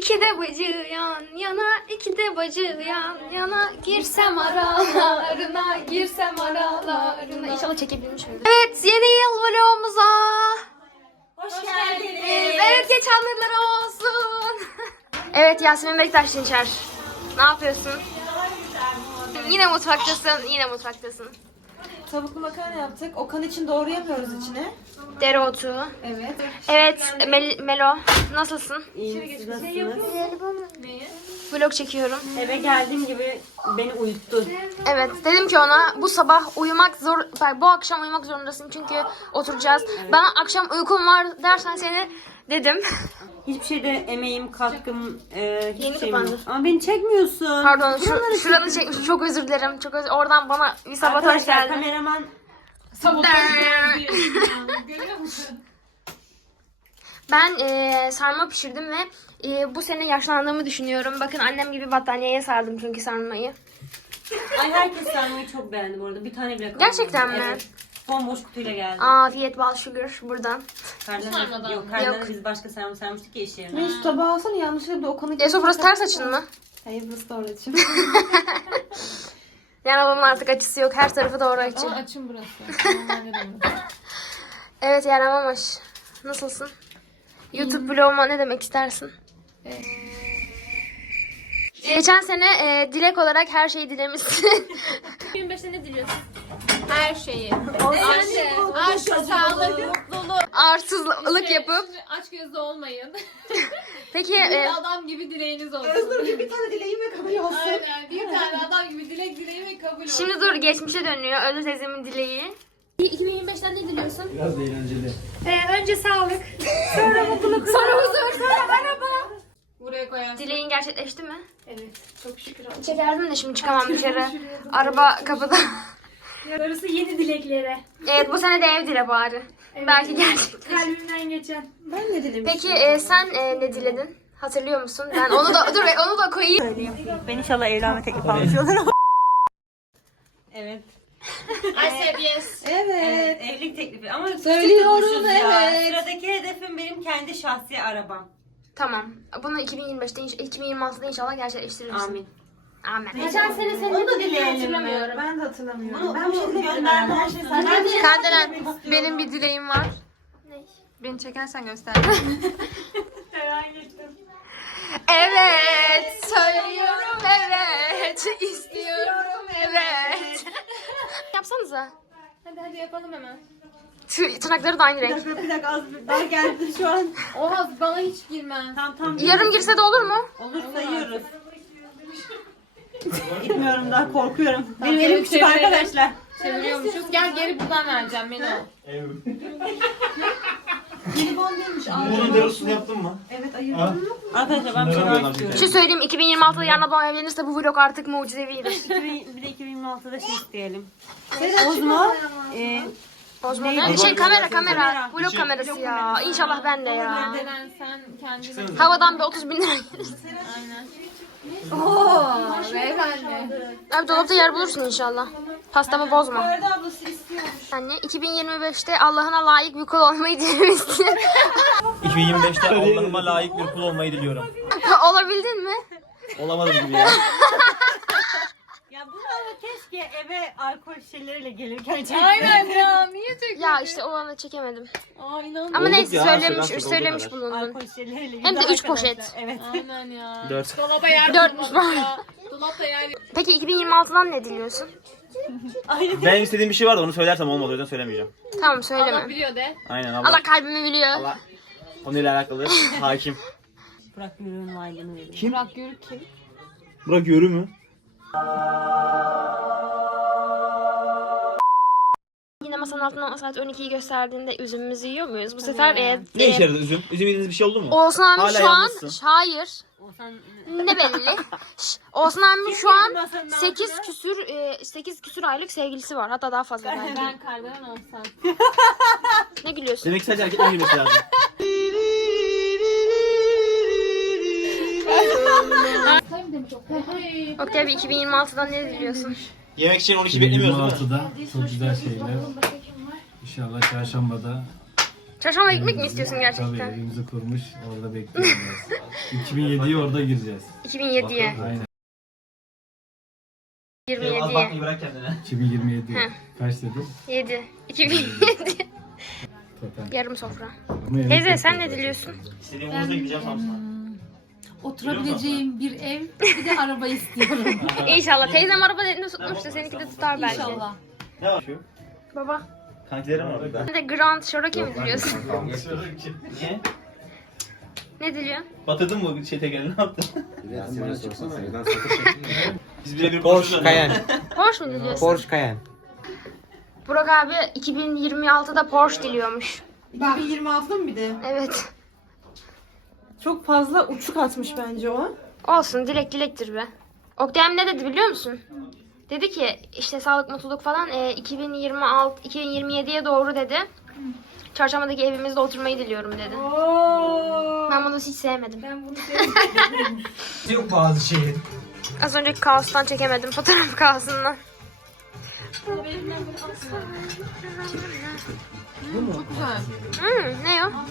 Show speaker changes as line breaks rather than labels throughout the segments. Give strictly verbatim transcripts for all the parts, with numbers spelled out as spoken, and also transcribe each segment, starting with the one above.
İki de bacı yan yana, iki de bacı yan yana. Girsem aralarına, girsem aralarına. İnşallah çekebilmişimdir. Evet, yeni yıl vlogumuza
Hoş geldiniz.
evet, geçenler olsun. Evet, Yasemin Bektaş Dinçer. Ne yapıyorsun? Yine mutfaktasın, yine mutfaktasın.
Tavuklu makarna yaptık. Okan için doğrayamıyoruz içine.
Dereotu.
Evet.
Evet, Mel Melo. Nasılsın?
İyiyim. Siz nasılsınız?
Vlog çekiyorum.
Eve geldiğim gibi beni uyuttun.
Evet, dedim ki ona bu sabah uyumak zor, bu akşam uyumak zorundasın çünkü oturacağız. Bana akşam uykum var dersen seni dedim.
Hiçbir şeyde emeğim, katkım, e, hiçbir
Yeni
şeyim yok.
kapandı.
Ama beni çekmiyorsun.
Pardon, şu,
Buraları
şuranı çekmişim. Çok özür dilerim. Çok özür, oradan bana bir sabotaj
Arkadaşlar
geldi.
kameraman
Ben e, sarma pişirdim ve e, bu sene yaşlandığımı düşünüyorum. Bakın annem gibi battaniyeye sardım çünkü sarmayı.
Ay herkes sarmayı çok beğendi bu arada. Bir tane bile kalmadı.
Gerçekten mi?
Evet. Bomboş kutuyla geldi.
Afiyet bal sugar buradan.
Karnına, yok karnına
Yok.
biz başka sarma sarmıştık ya iş yerine.
Ne şu tabağı alsana, yanlışlıkla da Okan'ı...
Eso burası ters açın mı?
Hayır, burası doğru açım.
Yani babamın artık açısı yok. Her tarafı doğru açı.
Ama açım burası. Normalde de burası.
Evet Yaren Mamaş. Nasılsın? YouTube vloguma ne demek istersin?
Evet.
Geçen sene e, dilek olarak her şeyi dilemişsin.
yirmi beşte ne diliyorsun? Her şeyi. Sen de aşk, sağlık, mutluluk.
Arsızlık yapıp.
Aç gözlü olmayın.
Peki
Bir
e,
adam gibi dileğiniz olsun.
bir tane dileğim ve kabul olsun.
Aynen. Bir tane adam gibi dilek dileği ve kabul olsun.
şimdi dur geçmişe dönüyor. Özlü teyzemin dileği.
iki bin yirmi beşten ne diliyorsun?
Biraz da eğlenceli.
Ee, önce sağlık. Sonra mutluluk. Sonra huzur. Sonra araba.
Buraya koyarsın.
Dileğin gerçekleşti mi?
Evet. Çok şükür.
Çekerdim de şimdi çıkamam dışarı. Araba kapıda.
Darısı yeni dileklere.
Evet bu sene de ev dile bari. Belki gerçek.
Kalbimden geçen.
Ben ne dilemişim?
Peki e, sen e, ne diledin? Hatırlıyor musun? Ben onu da dur onu da koyayım.
Ben inşallah evlenme teklif almış olurum. Evet.
I said yes.
Evet. Evlilik teklifi ama
Söylüyorum,
küçük tutmuşuz ya.
evet.
Sıradaki hedefim benim kendi şahsi arabam.
Tamam. Bunu iki bin yirmi beşte, inş- iki bin yirmi altıda inşallah gerçekleştiririz.
Amin.
Amin.
Geçen sene senin
Onu da
ne dediğini
dileyelim
hatırlamıyorum.
Ben de hatırlamıyorum. Bunu, ben bir şey gönderme her şey sen.
Kardelen, benim bir dileğim var.
Beni çekersen göster.
Evet, söylüyorum evet, istiyorum evet. Yapsanıza.
Hadi hadi yapalım hemen.
Tır- Tırnakları da aynı renk.
Bir dakika az bir daha geldi şu an.
Oha bana hiç girmez.
Tam tam.
Yarım girse de olur mu?
Olur sayıyoruz. Gitmiyorum daha korkuyorum. Benim
çevir,
elim küçük
çevir.
arkadaşlar.
Çeviriyormuşuz. Gel geri buradan vereceğim beni al.
Jelibon değilmiş.
Bunun derosunu yaptın mı?
Evet
Ha?
ayırdım. Arkadaşlar ben bir şey
Şunları
daha istiyorum.
Şu söyleyeyim iki bin yirmi altıda yarın doğum evlenirse bu vlog artık mucizevidir.
iki bin, bir de iki bin yirmi altıda şey isteyelim. Ozmo. E,
Ozmo
Neydi?
ne? Şey kamera kamera.
Kamera.
Vlog kamerası ya. İnşallah ben de ya.
Neden sen kendini...
Havadan bir otuz bin lira gelirse.
Aynen. Ooo beyefendi.
Abi dolapta yer bulursun inşallah. Pastamı bozma.
Ferdi ablası istiyormuş.
Anne iki bin yirmi beşte Allah'ına layık bir kul olmayı dilemişsin.
iki bin yirmi beşte Allah'ıma layık bir kul olmayı diliyorum.
Olabildin mi?
Olamadım gibi ya.
Ya bunu ama keşke eve alkol şişeleriyle gelirken çektim.
Aynen ya niye çekiyorsun?
Ya işte o anı çekemedim.
Aa inanmıyorum.
Ama
Olduk
neyse
ya,
söylemiş,
söylersek olduğu
söylemiş
kadar.
bulundun.
Alkol şişeleriyle
Hem de
gidiyor
üç poşet.
arkadaşlar. Evet.
Aynen ya.
Dört.
Dolaba yer
Dörtmüş
bulamadık
var.
ya. Dolapta yer
Peki iki bin yirmi altıdan ne diliyorsun?
Benim istediğim bir şey vardı onu söylersem olmadı o yüzden söylemeyeceğim.
Tamam
Allah
söyleme.
biliyor de.
Aynen Allah.
Allah kalbimi biliyor.
Allah konuyla alakalı hakim.
Burak Yürü'nün aylığını verin.
Kim?
Burak Yörük kim?
Burak Yörü mü?
Yine masanın altından saat on ikiyi gösterdiğinde üzümümüzü yiyor muyuz? Bu sefer e,
Ne
e,
işe yaradı üzüm? Üzüm yediğiniz bir şey oldu mu?
Oğuzhan abi
Hala
şu an
yalnızsın.
hayır.
Olsan
Ne belli? Şş, Oğuzhan abi şu an
masanın
sekiz
altına?
küsür e, sekiz küsür aylık sevgilisi var. Hatta daha fazla belki.
Ben Kardelen olsam.
Ne gülüyorsun?
Demek ki sadece erkeklerin girmesi lazım.
Oktay abi iki bin yirmi altıdan ne diliyorsun?
Yemek için on iki beklemiyoruz değil mi?
altıda çok güzel şeyler. İnşallah çarşambada
Çarşamba gitmek mi istiyorsun
Tabii
gerçekten?
evimizi kurmuş orada bekliyoruz. iki bin yediye orada gireceğiz.
iki bin yediye.
Aynen.
Az
yirmi yediye.
bakmayı bırak kendine.
iki bin yirmi yedi.
Heh.
Kaç dedi?
yedi. iki bin yedi.
Total.
Yarım sofra.
Ama yemek
Teyze
yok
sen
orada.
ne diliyorsun?
İstediğim olursa gideceğim Samsun'a.
Oturabileceğim bir ev, bir de araba istiyorum.
İnşallah. Teyzem araba dediğinde tutmuştu. Seninki de tutar belki.
İnşallah.
Ne var şu?
Baba.
Kankilerim var burada.
Sen de Grand Cherokee mi diliyorsun?
Niye?
Ne diliyorsun?
Batırdın mı şey tekerini ne yaptın? Biz birebir
Porsche
konuşuruz.
Cayenne.
Porsche mu diliyorsun?
Porsche Cayenne.
Burak abi iki bin yirmi altıda Porsche diliyormuş.
iki bin yirmi altıda mı bir de?
Evet.
Çok fazla uçuk atmış bence o.
Olsun dilek dilektir be. Oktay'ım ne dedi biliyor musun? Dedi ki işte sağlık mutluluk falan e, iki bin yirmi altı iki bin yirmi yediye doğru dedi. Çarşambadaki evimizde oturmayı diliyorum dedi. Ben bunu hiç sevmedim.
Yok bazı şeyin.
Az önceki kaostan çekemedim fotoğraf kaosundan.
Çok güzel.
Hmm, ne o?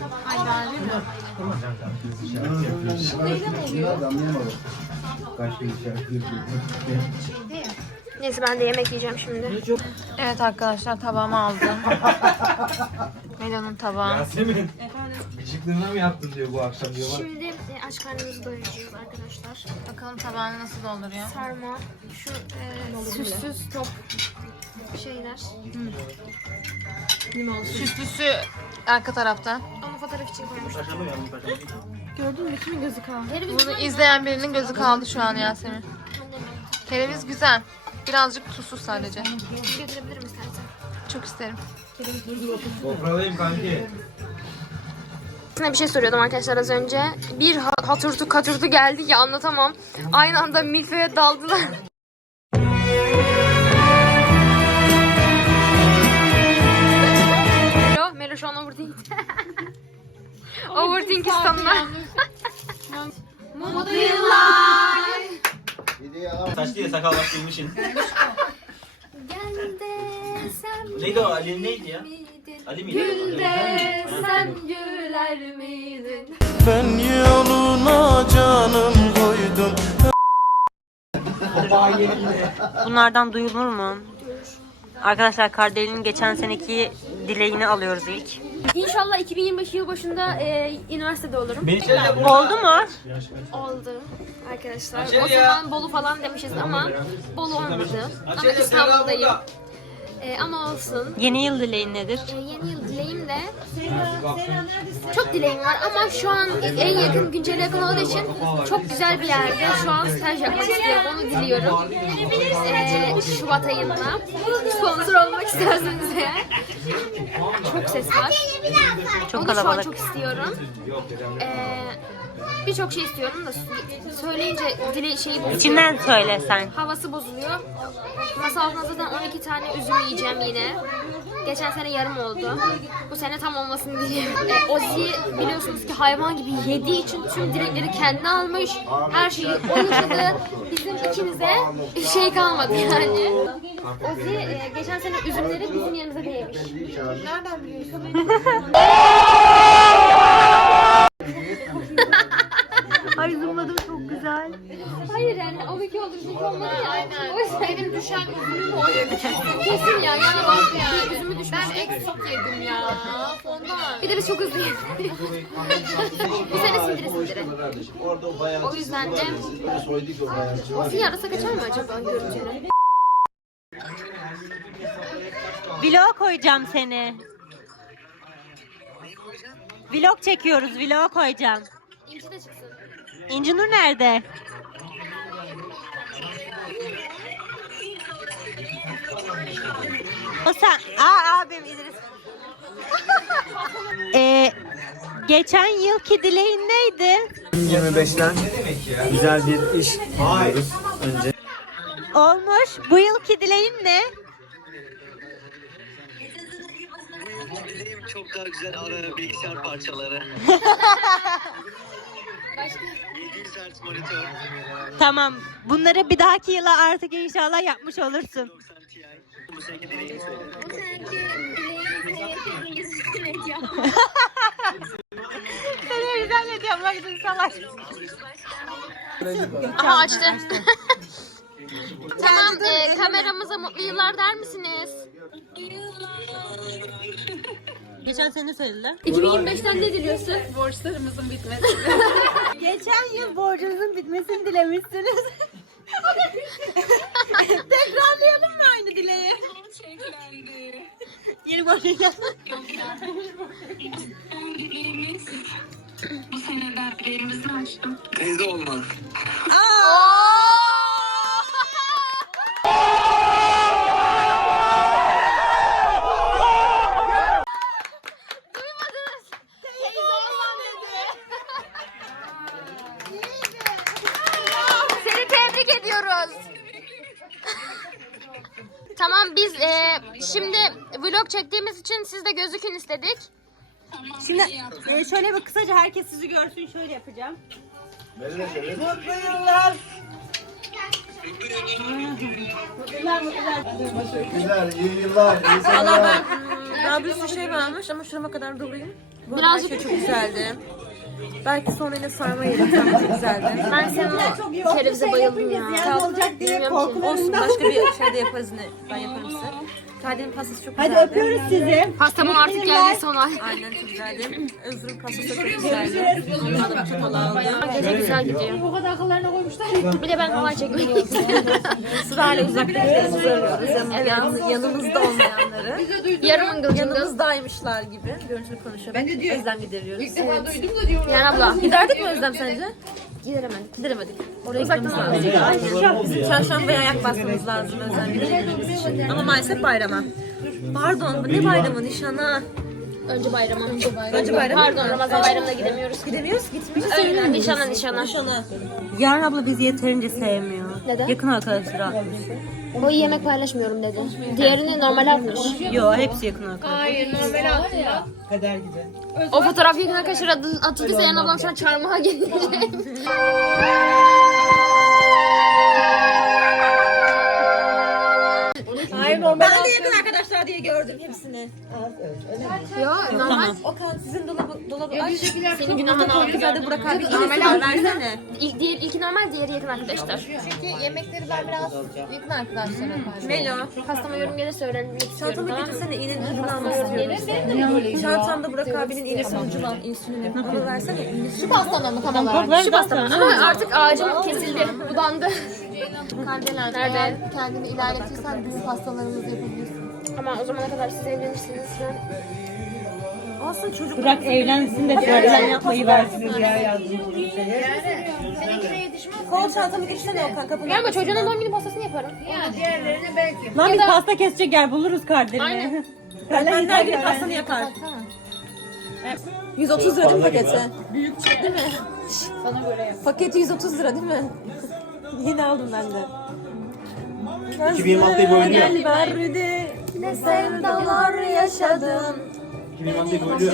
Başka bir şey yapıyor.
Neyse ben de yemek yiyeceğim şimdi.
Evet arkadaşlar tabağımı aldım. Melon'un tabağı.
Yasemin. Gıcıklığına mı yaptın diyor bu akşam diyor. Bak.
Şimdi e, aç karnımızı doyuracağız arkadaşlar.
Bakalım tabağını nasıl dolduruyor.
Sarma, şu e, süssüz top şeyler.
Süslüsü arka tarafta.
Onu fotoğraf için koymuştum.
Perşembe mi yalnız perşembe?
Gördün mü kimin gözü kaldı?
Kereviz
Bunu izleyen birinin gözü kaldı şu an Yasemin. Kereviz güzel. Birazcık tuzsuz sadece.
götürebilirim istersen.
Çok isterim.
Toprağlayayım kanki.
Sana bir şey soruyordum arkadaşlar az önce. Bir ha- haturtu katurtu geldi ki anlatamam. Aynı anda milföye daldılar. Melo, Melo şu an overthink. Overthinkistan'da. Mutlu yıllar.
Saç değil de sakal baş bilmişsin.
Gel de sen
Neydi o? Ali neydi ya? Ali miydi?
gül de sen güler miydin?
Ben yoluna canım koydum.
Bunlardan duyulur mu? Arkadaşlar Kardelen'in geçen seneki dileğini alıyoruz ilk.
İnşallah iki bin yirmi beş yıl başında e, üniversitede olurum.
Beni
Oldu mu?
Oldu arkadaşlar. O zaman Bolu falan demişiz ama Bolu olmadı. Ama İstanbul'dayım. E, ama olsun.
Yeni yıl dileğin nedir?
E, yeni yıl dileğim de çok dileğim var ama şu an en yakın güncele yakın olduğu için çok güzel bir yerde şu an staj yapmak istiyorum. Onu diliyorum. E, Şubat ayında. Sponsor olmak isterseniz eğer. Çok ses var.
Çok
Onu şu an
kalabalık.
çok istiyorum. Ee, Birçok şey istiyorum da söyleyince dili şeyi bozuyor.
İçinden söyle sen.
Havası bozuluyor. Masa altında zaten on iki tane üzüm yiyeceğim yine. Geçen sene yarım oldu. Bu sene tam olmasını diliyorum. Ee, Ozzy biliyorsunuz ki hayvan gibi yediği için tüm dilekleri kendine almış. Her şeyi o yaşadı. Bizim ikimize şey kalmadı yani. Ozzy e, geçen sene üzümleri bizim yerimize de yemiş. Nereden biliyorsun?
Ay zoomladım çok güzel.
Hayır yani on iki oldu bizim olmadı ya. Aynen. O yüzden benim düşen üzümüm o. Kesin ya. Yani bak ya. Üzümü düşmüş. Ben eksik yedim ya. Ondan. Bir de biz çok hızlı yedik. Bu sene sindire sindire. O yüzden de o fiyat arası kaçar mı acaba görüntüyle?
Vlog koyacağım seni. Vlog çekiyoruz. Vlog koyacağım.
İnci de çıksın.
İnci Nur nerede? O sen. Aa abim İdris. ee, geçen yılki dileğin neydi?
yirmi beşten güzel bir iş yapıyoruz önce.
Olmuş. Bu yılki dileğin ne?
Dileğim çok daha güzel ara bilgisayar parçaları. yedi yüz hertz monitör.
Tamam. Bunları bir dahaki yıla artık inşallah yapmış olursun.
bu seneki dileğini söyle.
Bu seneki dileğini söyleyeceğim.
Seni güzel ediyorum bak gidin salak.
Aha açtı. Tamam, e, kameramıza mutlu yıllar der misiniz?
Geçen sene söylediler.
iki bin yirmi beşten ne diliyorsun?
Borçlarımızın bitmesi.
Geçen yıl borcunuzun bitmesini dilemişsiniz. Tekrarlayalım mı aynı dileği? Yeni borcun gel.
Bu seneden dileğimizi açtım.
Teyze olmaz.
Duymadınız. Seni tebrik ediyoruz. Tamam, biz e, şimdi vlog çektiğimiz için siz de gözükün istedik.
Şimdi e, şöyle bir kısaca herkes sizi görsün, şöyle yapacağım. Mutlu yıllar.
Güzel, iyi yıllar, iyi
Valla ben daha bir sürü şey varmış ama şurama kadar doluyum. Bu arada her şey çok güzeldi. Belki sonra yine sarma yedim. Çok güzeldi.
Ben senin o kerevize bayıldım ya.
olacak diye
Bilmiyorum ki.
Olsun, başka bir şey de yaparız yine. Ben yaparım size. Kadir'in pastası çok güzeldi. Hadi öpüyoruz sizi.
Pastamın artık geldiği son ay.
Aynen çok güzeldi. Özür'ün pastası çok güzeldi. Alıp çatalı aldım.
Gece güzel gidiyor. Bu kadar akıllarına koymuşlar. Bir de ben halay çekmeyi
Sırayla uzaktakilerimizi arıyoruz. Yan, yanımızda olmayanları.
Yarım ıngıl cıngıl.
Yanımızdaymışlar gibi. Görüntülü konuşuyoruz. Ben de diyorum. Özlem gideriyoruz. İlk defa duydum da diyorum.
Yani abla.
Giderdik mi Özlem sence?
Gideremedik.
Gideremedik. Oraya gitmemiz lazım. Bizim çarşambaya ayak basmamız lazım Özlem gidebilmemiz için. Ama maalesef bayrama. Pardon, bu ne bayramı? Nişana.
Önce bayrama. Önce bayrama.
Önce bayrama.
Pardon, Ramazan bayramına gidemiyoruz.
Gidemiyoruz, gitmiyoruz.
Öyle. Nişana nişana.
Nişana. Yarın abla bizi yeterince sevmiyor.
Neden?
Yakın arkadaşları atmış.
O yemek paylaşmıyorum dedi. Diğerini normal atmış.
Yo, hepsi yakın arkadaşlar.
Hayır, normal atma.
O fotoğraf yakın arkadaşlar adı- atıldıysa Yan ablam şu an çarmıha gelecek.
Hayır, normal ben de yakın arkadaşlar diye gördüm hepsini.
Yo normal.
Okan sizin dolabı, dolabı aç.
Senin günahını
Çok
al.
güzel de Burak abi iğnesi var, versene.
İlk, diğer, ilki normal, diğeri yakın arkadaşlar.
Çünkü yemekleri ben biraz yakın arkadaşlarım yaparım.
Melo.
Pastama yorum gelirse öğrenmek istiyorum.
Çantamı
Tamam mı?
getirsene, iğnenin ucunu almak istiyorum. Çantamda Burak abinin iğnesi ucu var, insülini. Onu versene, iğnesi.
Şu pastana mı tam olarak?
Şu pastama. Ama artık ağacım kesildi, budandı.
Kandelen.
Nerede?
Eğer kendini ilerletirsen bizim pastalarımızı yapabilirsin.
Ama o zamana kadar siz evlenirsiniz. Ben...
Olsun çocuk.
Bırak evlensin de törden yapmayı versin ya yazdım.
Kol çantamı getirsene Okan kapını.
Galiba çocuğuna doğum günü pastasını yaparım.
Lan biz
da-
pasta kesecek yer buluruz kardeşine.
Aynen.
Ben her gün pastanı yapar. yüz otuz lira değil mi paketi? Büyük değil mi? Sana göre yap. Paketi yüz otuz lira değil mi? Yeni aldım ben de.
iki bin yirmi altı'yı bölünüyor.
Gel verdi. Ne sevdalar yaşadım.
iki bin yirmi altı'yı bölüyor.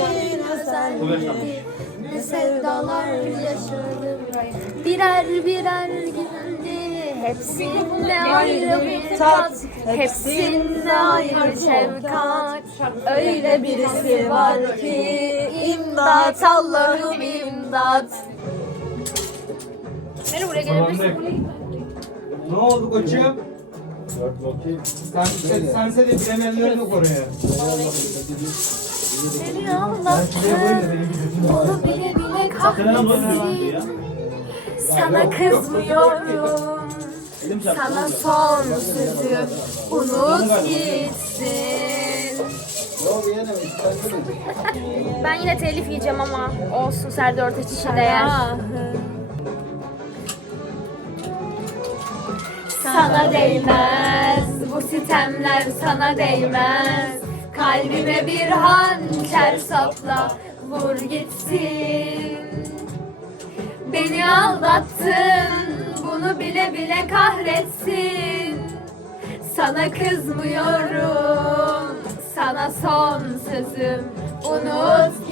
Ne sevdalar yaşadım. Birer birer gitti. Hepsinde ayrı bir tat. Hepsinde ayrı şefkat. Öyle birisi var ki imdat, Allah'ım imdat. Beni buraya gelebilirsin.
Ne oldu koçum? Sen, sen, sense de bilemeyenler yok oraya.
Seni anlattım. Onu bile bile kahretsin. Sana kızmıyorum. Sana son sözüm unut gitsin. Ben yine telif yiyeceğim ama olsun, Serdar Ortaç için değer. Sana değmez bu sitemler, sana değmez. Kalbime bir hançer sapla, vur gitsin. Beni aldattın, bunu bile bile kahretsin. Sana kızmıyorum, sana son sözüm unut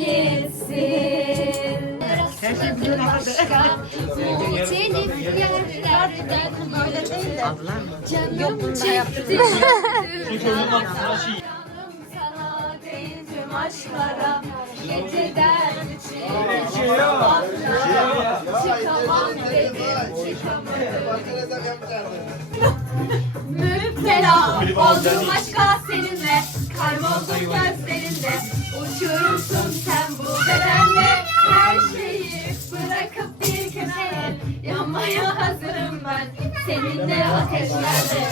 gitsin. Muhtelif yerlerde
Öyle değil de. Yok bunu da yaptım.
Sana değdim aşklara geceden çıkamam dedim müptela oldum aşka seninle kayboldum gözlerinde uçurursun sen bu bedenle her şeyi bırakıp bir köşeye yanmaya hazırım ben seninle ateşlerde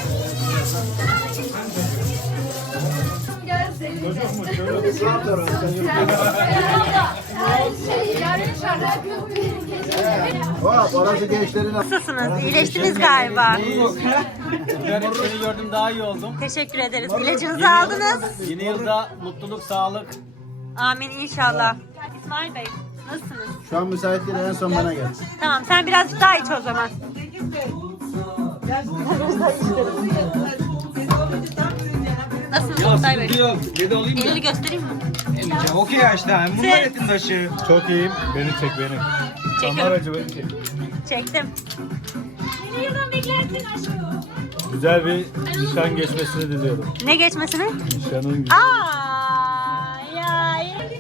Nasılsınız? İyileştiniz galiba.
Seni gördüm daha iyi oldum.
Teşekkür ederiz. İlacınızı aldınız.
Yeni yılda mutluluk, sağlık.
Amin inşallah. İsmail Bey nasılsınız?
Şu an müsait değil, en son bana gel.
Tamam sen biraz daha iç o zaman. Nasılsınız Oktay Bey?
Yok, yedi olayım mı?
Elini göstereyim mi?
Okey yaşta. Bunlar etin taşı.
Çok iyiyim. Beni çek beni.
Çekiyorum.
Kameracı beni çek.
Çektim.
Güzel bir nişan geçmesini diliyorum.
Ne geçmesini?
Nişanın
Aa, ya.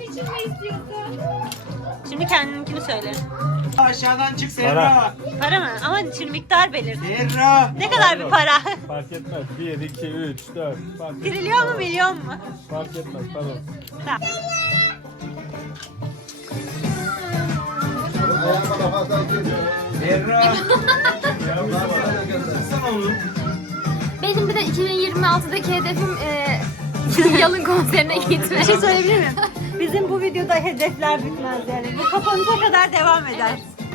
Şimdi kendininkini söyle.
Aşağıdan çık Serra.
Para mı? Ama şimdi miktar belir.
Serra.
Ne kadar bir para?
fark etmez. bir, iki, üç, dört. Fark etmez.
Trilyon mu milyon mu?
Fark etmez. Tamam.
Tamam.
Serra.
Benim bir de iki bin yirmi altıdaki hedefim e, Yalın konserine gitmek.
Bir şey söyleyebilir miyim? Bizim bu videoda hedefler bitmez yani. Bu kapanışa kadar devam eder.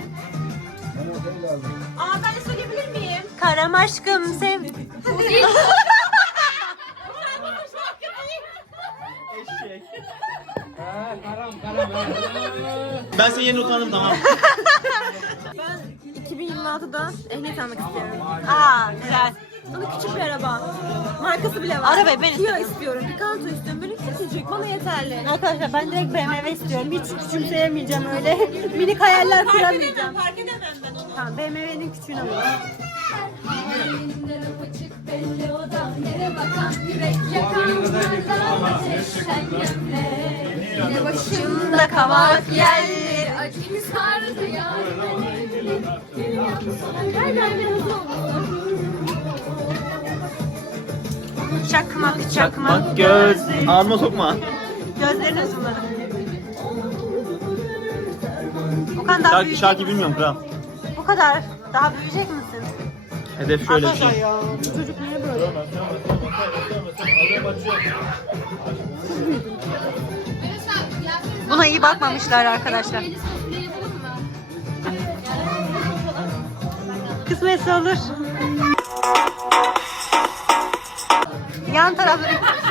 Aa ben de söyleyebilir miyim? Karam aşkım sev.
Ben senin yerine utandım tamam.
iki bin yirmi altıda ehliyet almak istiyorum. Aa güzel. Bana küçük bir araba. Markası bile var. Araba ben istiyorum. istiyorum. Picanto istiyorum. Böyle küçücük. Bana yeterli. Arkadaşlar ben direkt B M W istiyorum. Hiç küçümseyemeyeceğim öyle. Minik hayaller kuramayacağım. Fark edemem ben onu. Tamam B M W'nin küçüğünü alayım.
belli odam yere bakan yürek yakan yine başımda kavak yerli acım sardı ya.
Çakmak çakmak.
Çakmak göz. Ağzıma sokma.
Gözlerini zoomladım. Okan daha
Şarkı,
büyüyecek
şarkı
misin?
bilmiyorum kral.
Bu kadar. Daha büyüyecek misin?
Hedef şöyle bir şey.
Arkadaşlar ya. Bu çocuk niye böyle? Buna iyi bakmamışlar arkadaşlar. Kısmetse olur. Yan tarafı.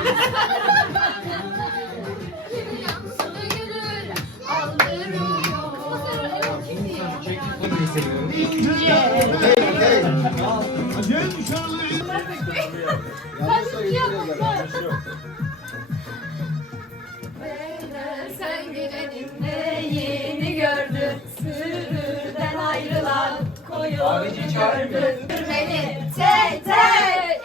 Sen girenimde yeni gördün sürüden ayrılan koyun gördün beni tey tey.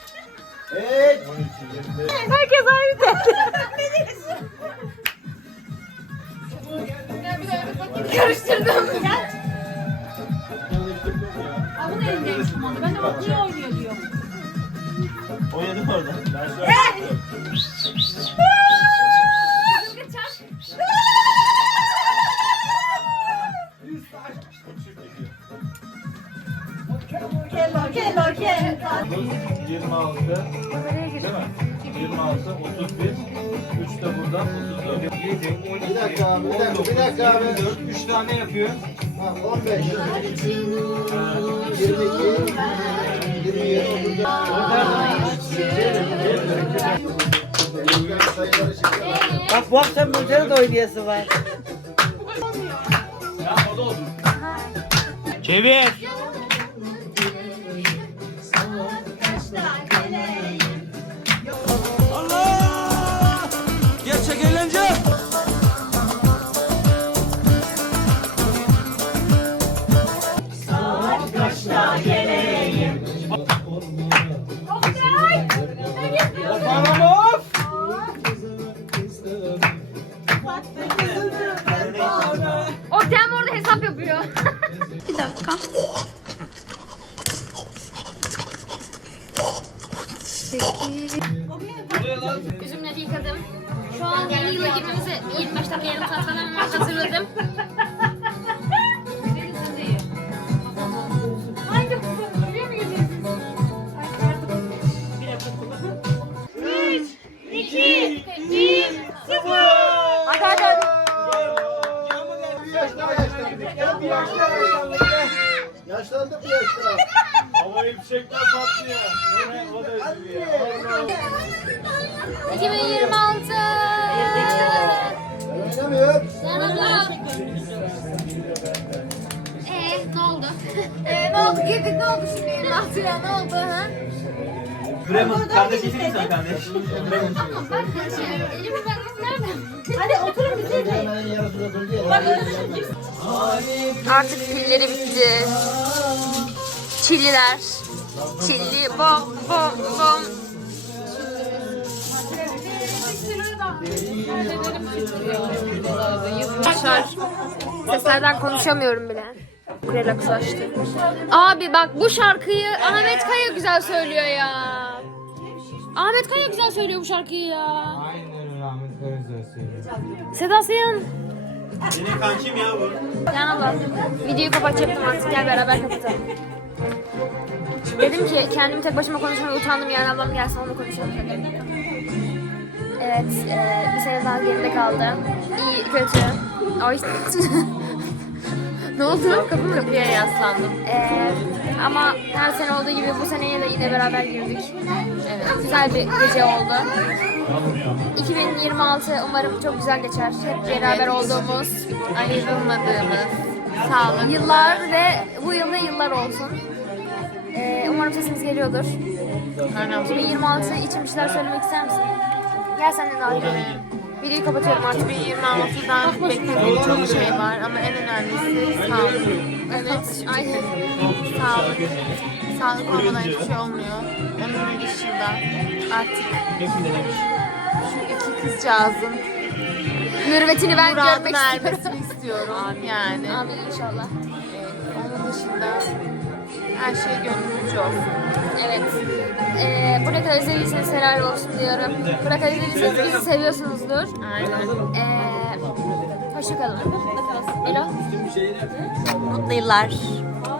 Herkes aynı de.
Karıştırdım.
Ben de bak niye oynuyor diyor.
Oynadım orada.
yirmi altı. Değil mi? yirmi altı, otuz bir. üç de buradan, otuz dört.
Bir dakika abi, bir dakika, bir dakika abi. üç tane yapıyor.
on beş. yirmi iki. yirmi yedi.
Bak bu akşam Nurcan'ın da oynayası var.
Çevir.
Gerçek eğlence.
Kaçta geleyim?
Üzümleri yıkadım. Şu an yeni yıla girmemize yirmi beş dakika yarım saat falan var. Hazırladım.
Hadi hadi hadi.
Yaşlandık bu yaşta.
Havayı fişekler patlıyor. Bu ne? O da üzülüyor.
iki bin yirmi altı.
Oynamıyor.
Yanımda. Eee ne oldu? Eee ne oldu? Girdik ne oldu şimdi yirmi altıya ne oldu ha?
Bremen kardeş getireyim sana kardeş. Bremen.
Bak elimi ben nereden?
Hadi oturun bize de.
Hemen yarısında durdu ya.
Bak yarışın.
Artık pilleri bitti. Çilliler. Çilli bom bom bom. Seslerden konuşamıyorum bile. Relax açtı. Abi bak bu şarkıyı Ahmet Kaya güzel söylüyor ya. Ahmet Kaya güzel söylüyor bu şarkıyı ya.
Aynen öyle Ahmet Karaca söylüyor.
Seda Sayan.
Senin kankim ya bu.
Yani abla videoyu kapatacaktım artık gel beraber kapatalım. Dedim ki kendimi tek başıma konuşmaya utandım yani ablam gelsin onunla konuşalım dedim. Evet e, bir sene daha geride kaldı. İyi kötü. Ay. Ne oldu? Kapı mı?
Kapıya yaslandım.
E, ama her sene olduğu gibi bu seneye de yine beraber girdik. Evet. Güzel bir gece oldu. iki bin yirmi altı umarım çok güzel geçer. Hep beraber olduğumuz,
Ayrılmadığımız, sağlıklı.
yıllar ve bu yılda yıllar olsun. Ee, umarım sesimiz geliyordur. iki bin yirmi altı için bir şeyler söylemek ister misin? Gel sen de dahil edelim. Videoyu kapatıyorum artık.
iki bin yirmi altıdan beklediğim çok şey var ama en önemlisi sağlık.
Evet, aynen.
Sağlık. Sağlık olmadan hiçbir şey olmuyor. Onun dışında artık şu iki kızcağızın
Mürvetini ben
muradına
görmek istiyorum.
ermesini istiyorum yani.
Amin inşallah.
Onun dışında her şey gönlümüzce olsun.
Evet. Ee, buraya kadar izlediyseniz helal olsun diyorum. Buraya kadar izlediyseniz bizi seviyorsunuzdur.
Aynen.
Ee, hoşçakalın. Elo.
Mutlu yıllar.